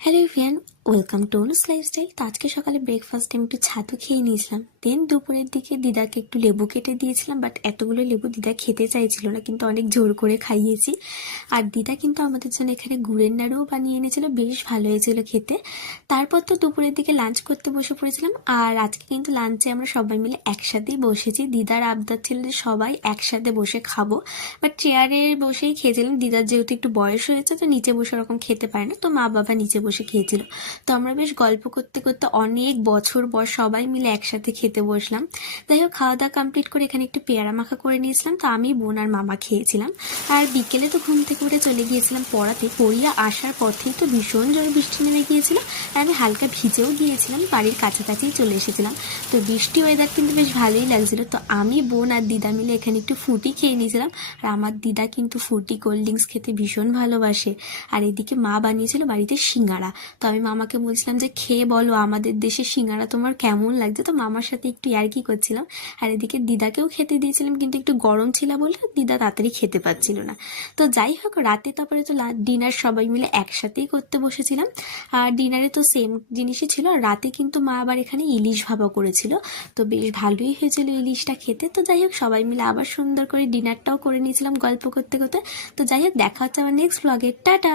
Hello everyone, welcome to Anu's lifestyle. তো আজকে সকালে ব্রেকফাস্টে আমি একটু ছাতু খেয়ে নিয়েছিলাম। দেন দুপুরের দিকে দিদাকে একটু লেবু কেটে দিয়েছিলাম, বাট এতগুলো লেবু দিদা খেতে চাইছিল না, কিন্তু অনেক জোর করে খাইয়েছি। আর দিদা কিন্তু আমাদের জন্য এখানে গুড়ের নাড়ুও বানিয়ে এনেছিল, বেশ ভালো হয়েছিল খেতে। তারপর তো দুপুরের দিকে লাঞ্চ করতে বসে পড়েছিলাম। আর আজকে কিন্তু লাঞ্চে আমরা সবাই মিলে একসাথেই বসেছি। দিদার আবদার ছিল যে সবাই একসাথে বসে খাবো, বাট চেয়ারে বসেই খেয়েছিলাম। দিদার যেহেতু একটু বয়স হয়েছে, তো নিচে বসে ওরকম খেতে পারে না, তো মা বাবা নিচে বসে খেয়েছিল। তো আমরা বেশ গল্প করতে করতে অনেক বছর পর সবাই মিলে একসাথে খেতে বসলাম। যাই হোক, খাওয়া দাওয়া কমপ্লিট করে এখানে একটু পেয়ারা মাখা করে নিয়েছিলাম। তো আমি, বোন আর মামা খেয়েছিলাম। আর বিকেলে তো ঘুম থেকে উঠে চলে গিয়েছিলাম পড়াতে। পড়িয়া আসার পথেই তো ভীষণ জোরে বৃষ্টি নেমে গিয়েছিল, আর আমি হালকা ভিজেও গিয়েছিলাম, বাড়ির কাছাকাছিই চলে এসেছিলাম। তো বৃষ্টি ওয়েদার কিন্তু বেশ ভালোই লাগছিল। তো আমি, বোন আর দিদা মিলে এখানে একটু ফুটি খেয়ে নিয়েছিলাম। আর আমার দিদা কিন্তু ফুটি কোল্ড ড্রিঙ্কস খেতে ভীষণ ভালোবাসে। আর এদিকে মা বানিয়েছিল বাড়িতে সিঙ্গারা। তো আমি মামাকে বলছিলাম যে খেয়ে বলো আমাদের দেশে সিঙ্গারা তোমার কেমন লাগছে। তো মামার সাথে একটু ইয়ার্কি করছিলাম। আর এদিকে দিদাকেও খেতে দিয়েছিলাম, কিন্তু একটু গরম ছিল বলে দিদা তাড়াতাড়ি খেতে পাচ্ছিল না। তো যাই হোক, রাতে তারপরে তো ডিনার সবাই মিলে একসাথেই করতে বসেছিলাম। আর ডিনারে তো সেম জিনিসই ছিল। আর রাতে কিন্তু মা আবার এখানে ইলিশ ভাপা করেছিল, তো বেশ ভালোই হয়েছিল ইলিশটা খেতে। তো যাই হোক, সবাই মিলে আবার সুন্দর করে ডিনারটাও করে নিয়েছিলাম গল্প করতে করতে। তো যাই হোক, দেখা হচ্ছে আমার নেক্সট ব্লগে। টাটা।